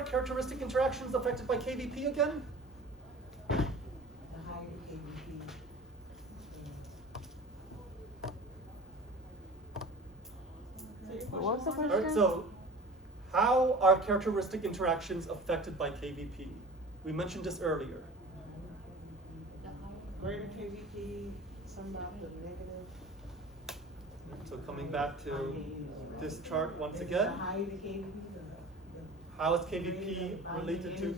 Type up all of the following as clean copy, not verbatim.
are characteristic interactions affected by KVP again? The higher the KVP. What was the All right, question? so how are characteristic interactions affected by KVP? We mentioned this earlier. Greater KVP, some about the negative. So coming back to this chart once The again, higher the KVP, how is KVP related to?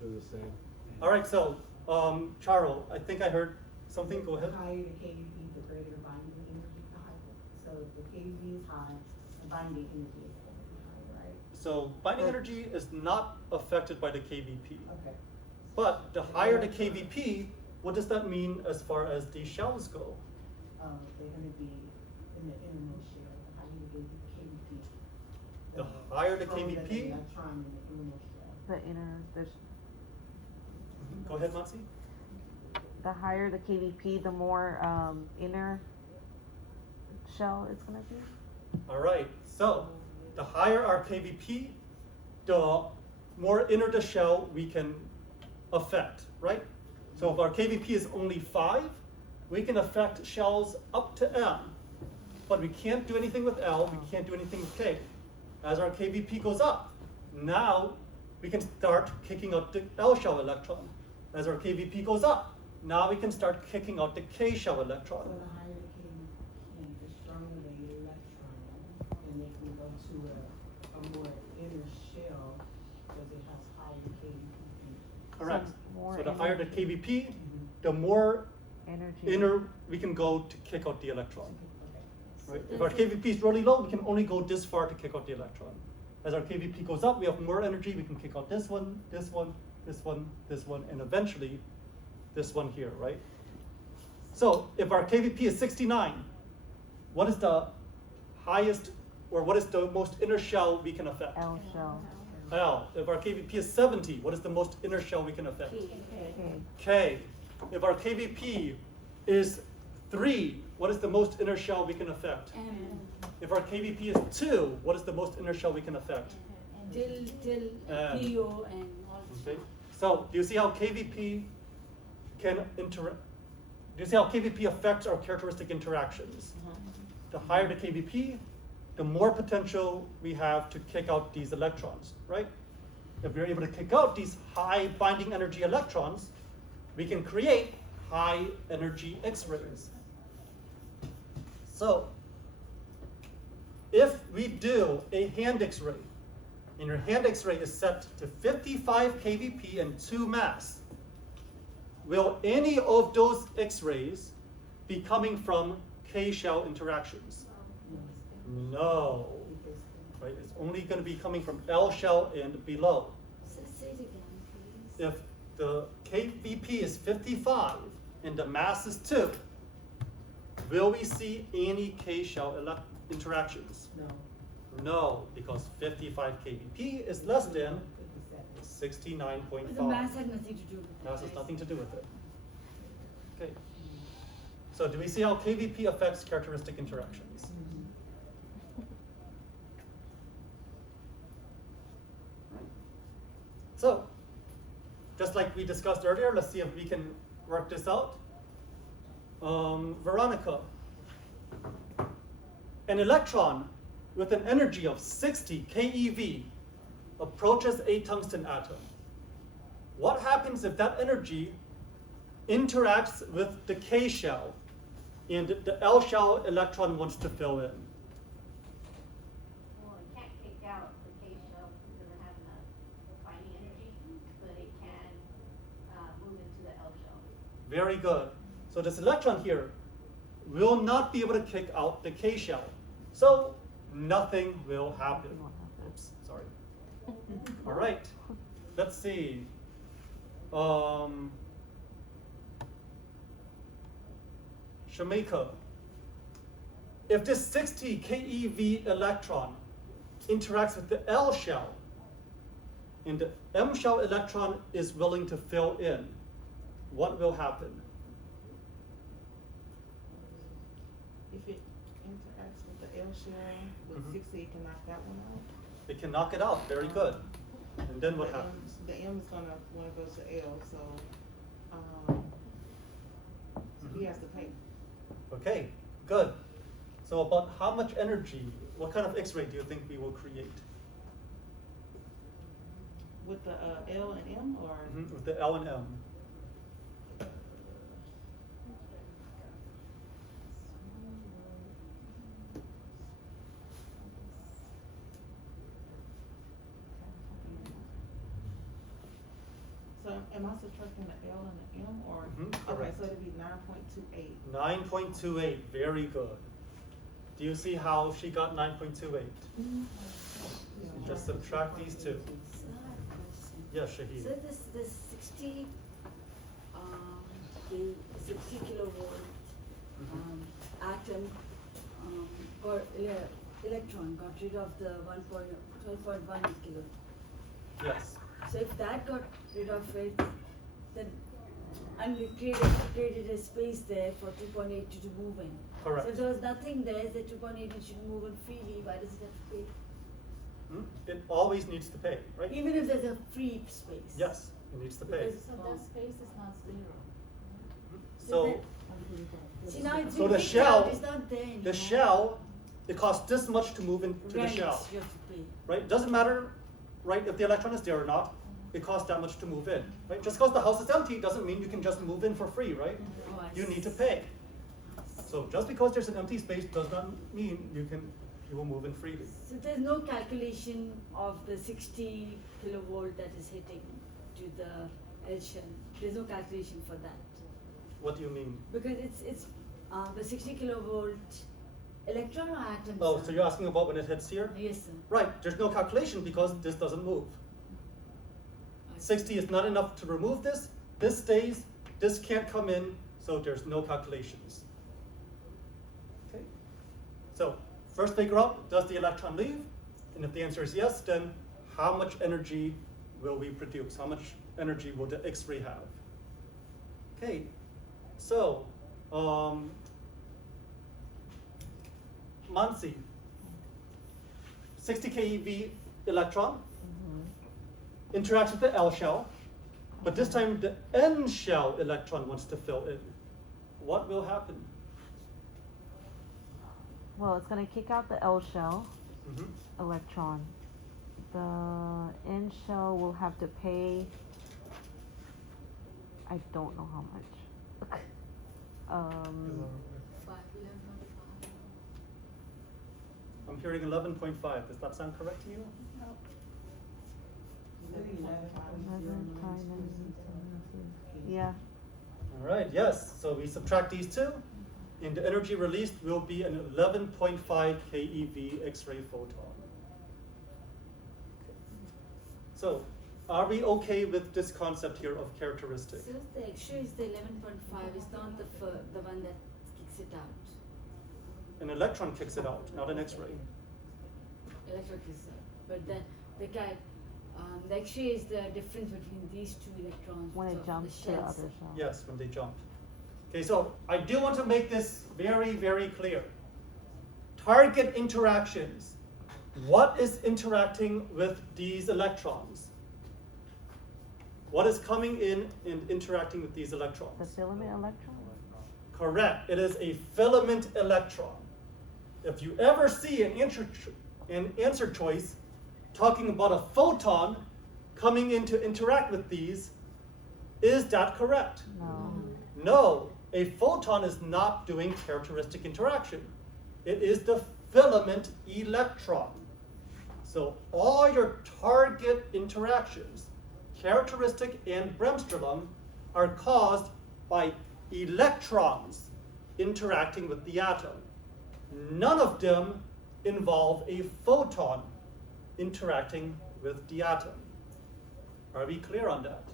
They're the same. All right, so Charo, I think I heard something. Go ahead. The higher the KVP, the greater the binding energy, the higher. So if the KVP is high, the binding energy is high, right? So binding energy is not affected by the KVP. Okay. But the higher the KVP, what does that mean as far as the shells go? They're going to be in the innermost shell. The higher the KVP. The higher the further KVP? electron in the innermost shell. The inner, Go ahead, Matsi. the higher the KVP, the more inner shell it's gonna be. All right, so the higher our KVP, the more inner the shell we can affect, right? So if our KVP is only 5, we can affect shells up to M, but we can't do anything with L, we can't do anything with K. As our KVP goes up, now we can start kicking out the L shell electron. As our KVP goes up, now we can start kicking out the K shell electron. So the higher the KVP, the stronger the electron, and they can go to a more inner shell because it has higher KVP. Correct. more So the higher the energy. KVP, the more Energy. inner we can go to kick out the electron. Okay. Right? If our KVP is really low, we can only go this far to kick out the electron. As our KVP goes up, we have more energy, we can kick out this one, this one, this one, this one, and eventually this one here, right? So if our KVP is 69, what is the highest, or what is the most inner shell we can affect? L shell. L. If our KVP is 70, what is the most inner shell we can affect? Okay. K. If our KVP is 3, what is the most inner shell we can affect? If our KVP is 2, what is the most inner shell we can affect? Till PO and all. Okay. So do you see how KVP can interact? Do you see how KVP affects our characteristic interactions? The higher the KVP, the more potential we have to kick out these electrons, right? If we're able to kick out these high binding energy electrons, we can create high energy X-rays. So, if we do a hand X-ray, and your hand X-ray is set to 55 kVp and 2 mass, will any of those X-rays be coming from K-shell interactions? No. Right? It's only going to be coming from L shell and below. Say it again, please. If the KVP is 55 and the mass is 2, will we see any K-shell interactions? No. No, because 55 kVp is less than 69.5. The mass had nothing to do with it. Mass has nothing to do with it. Okay. So do we see how KVP affects characteristic interactions? So, just like we discussed earlier, let's see if we can work this out. Veronica, an electron with an energy of 60 keV approaches a tungsten atom. What happens if that energy interacts with the K shell and the L shell electron wants to fill in? Well, it can't kick out the K shell because it doesn't have enough binding energy, but it can move into the L shell. Very good. So this electron here will not be able to kick out the K shell. So nothing will happen. Oops, sorry. All right. Let's see. Shamika, if this 60 keV electron interacts with the L shell and the M shell electron is willing to fill in, what will happen? If it interacts with the L shell with 60, it can knock that one out. It can knock it out. Very good. And then what The happens? The M is gonna wanna go to L, so, he Mhm. has to pay. Okay, good. So about how much energy, what kind of X-ray do you think we will create? With the, L and M, or? With the L and M. So am I subtracting the L and the M, or? Mhm, Okay, correct. so it'd be 9.28. 9.28, very good. Do you see how she got 9.28? You just subtract these two. So I have a question. Yes, Shahid. So this 60, the 60 kilovolt atom or electron got rid of the 12.1 kilo. Yes. So if that got rid of it, then and we created a space there for 2.8 to move in. Correct. So if there was nothing there, the 2.8 should move in freely. Why does it have to pay? It always needs to pay, right? Even if there's a free space. Yes, it needs to pay. Because- So that space is not zero. So See now it's So been the picked shell- out, it's not there anymore. the shell, it costs this much to move into the Rent shell, you have to pay. right? Doesn't matter, right, if the electron is there or not, it costs that much to move in, right? Just because the house is empty doesn't mean you can just move in for free, right? Oh, I You need to see. pay. So just because there's an empty space does not mean you will move in freely. So there's no calculation of the 60 kilovolt that is hitting to the L shell. There's no calculation for that. What do you mean? Because it's the 60 kilovolt electron or atom. Oh, sir? so you're asking about when it hits here? Yes, sir. Right, there's no calculation because this doesn't move. I see. 60 is not enough to remove this. This stays, this can't come in, so there's no calculations. Okay? So, first figure out, does the electron leave? And if the answer is yes, then how much energy will we produce? How much energy will the X-ray have? Okay, so, Mansi, 60 keV electron interacts with the L shell, but this time the N shell electron wants to fill in. What will happen? Well, it's gonna kick out the L shell Mhm. electron. The N shell will have to pay. I don't know how much. I'm hearing 11.5. Does that sound correct to you? Maybe 11 times- Yeah. All right, yes. So we subtract these two, and the energy released will be an 11.5 keV X-ray photon. Okay. So, are we okay with this concept here of characteristic? So the X-ray is the 11.5. It's not the one that kicks it out. An electron kicks it out, not an X-ray. Electron kicks out. But the X-ray is the difference between these two electrons. When of it the jumps to the shells. other shell. Yes, when they jump. Okay, so I do want to make this very, very clear. Target interactions. What is interacting with these electrons? What is coming in and interacting with these electrons? The filament electron? Correct. It is a filament electron. If you ever see an answer choice talking about a photon coming in to interact with these, is that correct? No. No, a photon is not doing characteristic interaction. It is the filament electron. So all your target interactions, characteristic and Bremsstrahlung, are caused by electrons interacting with the atom. None of them involve a photon interacting with the atom. Are we clear on that?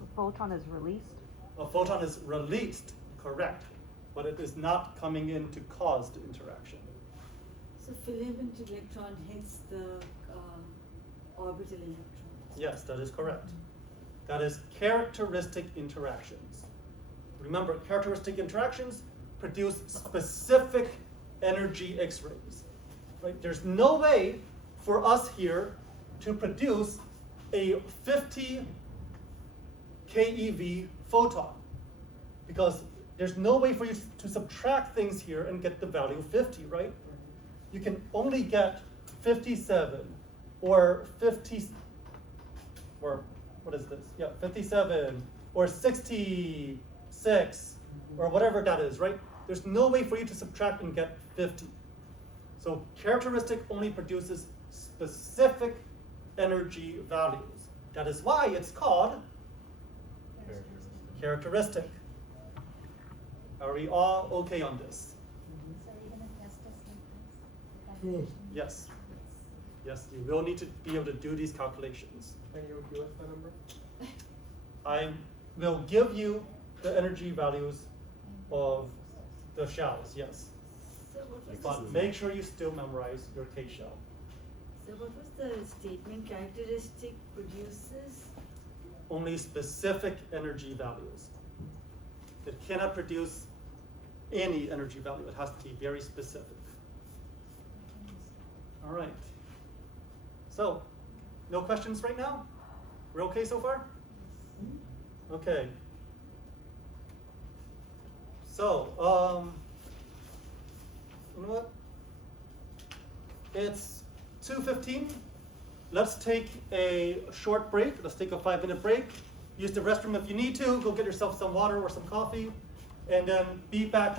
The photon is released. A photon is released, correct, but it is not coming in to cause the interaction. So filament electron hits the orbital electrons. Yes, that is correct. That is characteristic interactions. Remember, characteristic interactions produce specific energy X-rays. Right? There's no way for us here to produce a 50 keV photon, because there's no way for you to subtract things here and get the value 50, right? You can only get 57 or 50, or what is this? Yeah, 57 or 66 or whatever that is, right? There's no way for you to subtract and get 50. So characteristic only produces specific energy values. That is why it's called characteristic. Are we all okay on this? So you're gonna test us like this? Yes. Yes, you will need to be able to do these calculations. And you'll give us the number? I will give you the energy values of the shells, yes. So what was But make sure you still memorize your K shell. So what was the statement? Characteristic produces? Only specific energy values. It cannot produce any energy value. It has to be very specific. All right. So, no questions right now? We're okay so far? Okay. So, you know what? It's 2:15. Let's take a short break. Let's take a 5-minute break. Use the restroom if you need to. Go get yourself some water or some coffee. And then be back.